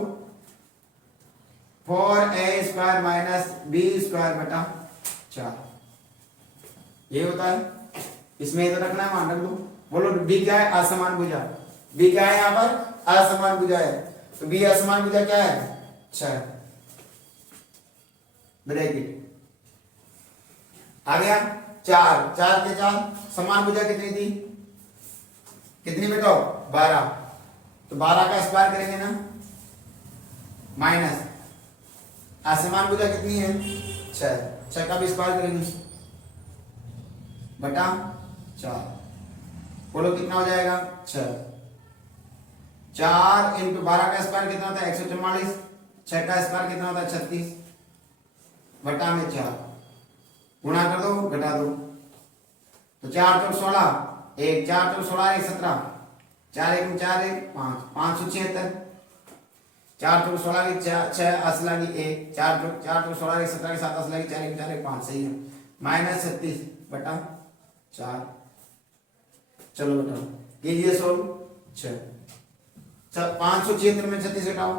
4a² - b²/4 ये होता है। इसमें इधर रखना है, मान रख दो। बोलो b क्या है? असमान भुजा। b क्या है यहाँ पर? असमान भुजा है। तो b असमान भुजा क्या है? 6 ब्रैकेट। आ गया 4 4 के 4 समान भुजा कितनी थी? कितनी बेटा? 12। तो 12 का स्क्वायर करेंगे ना, माइनस असमान भुजा कितनी है? 6। 6 का भी स्क्वायर करेंगे बटा 4। बोलो कितना हो जाएगा? 6। 4 × 12 का स्क्वायर कितना होता है? 144। 6 का स्क्वायर कितना होता है? 36 बटा में 4। गुणा कर दो, घटा दो। तो 4 × 16, 1 4 × 16 1 17, 4 1 4 1 5 576। 4 × 16 की 6 8 लगी 1, 4 × 16 1 17 के 7 8 लगी 4 1 4 1 5, सही है। -36 बटा 4। चलो बेटा कीजिए सोल्व। 576 में 36 घटाओ,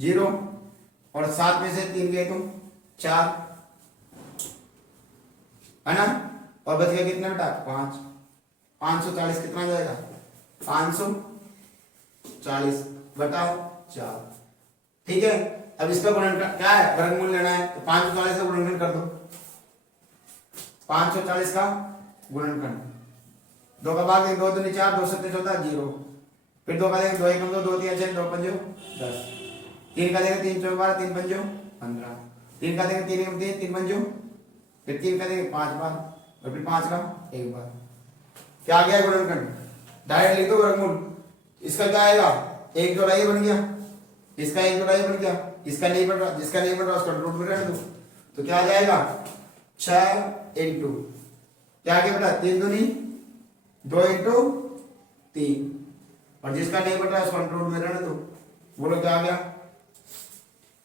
0 और 7 में से 3 गए तो 4 है ना, और बच गया कितना बेटा 5। 540 कितना जाएगा 540 घटाओ 4। ठीक है, अब इसका गुणनखंड क्या है, वर्गमूल लेना है तो 540 का गुणनखंड कर दो। 540 का गुणनखंड, 2 का भाग 2 दूनी 4, 2 सत्ते 14 0, फिर 2 का देंगे 2 1 2 2 3 6 2 5 10, 3 का देंगे 3 4 12 3 5 15, 3 का देंगे 3 1 3 5 फिर 3 का देंगे 5 बार और फिर 5 का एक बार। क्या आ गया गुणनखंड, डायरेक्ट लिख दो वर्गमूल। इसका क्या आएगा, एक जोड़ाई बन गया, इसका एक जोड़ाई बन गया, इसका नहीं बन रहा, जिसका नहीं बन रहा उसका रूट में रहने दो। तो क्या आ जाएगा 6 इंटू क्या आ गया बेटा 3 दूनी 2 इंटू 3, और जिसका नहीं बन रहा उसका रूट में रहने दो। बोलो क्या आ गया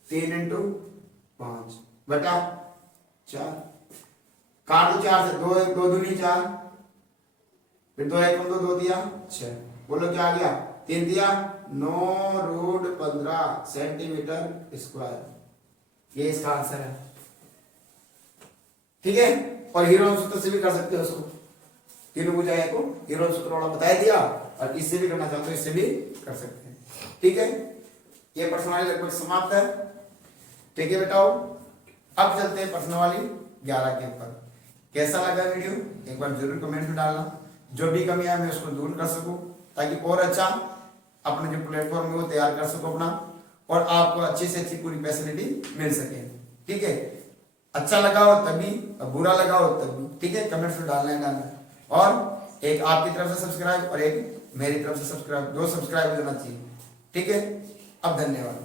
3 इंटू 5 बेटा 4, काट दो 4 से, 2 1 2 दूनी 4, फिर 2 1 2 2 दिया 6, बोलो क्या आ गया 3 दिया 9√15 सेंटीमीटर स्क्वायर। ये इसका आंसर है। ठीक है, और हीरोन सूत्र से भी कर सकते हो उसको, तीनों बुझाया को हीरोन सूत्र वाला बता दिया, और इससे भी करना चाहते हो इससे भी कर सकते हैं। ठीक है, ये प्रश्नावली लगभग समाप्त है। ठीक है बेटाओ, अब चलते हैं प्रश्नावली 11 के ऊपर। कैसा लगा वीडियो एक बार जरूर कमेंट में डालना, जो भी कमी है मैं उसको दूर कर सकूं, ताकि और अच्छा अपने जो प्लेटफॉर्म है वो तैयार कर सको अपना, और आपको अच्छी से अच्छी पूरी फैसिलिटी मिल सके। ठीक है, अच्छा लगा हो तभी, और बुरा लगा हो तभी। ठीक है, कमेंट्स में डालना है, और एक आपकी तरफ से सब्सक्राइब और एक मेरी तरफ से सब्सक्राइब, 2 सब्सक्राइब हो जाना चाहिए। ठीक है, अब धन्यवाद।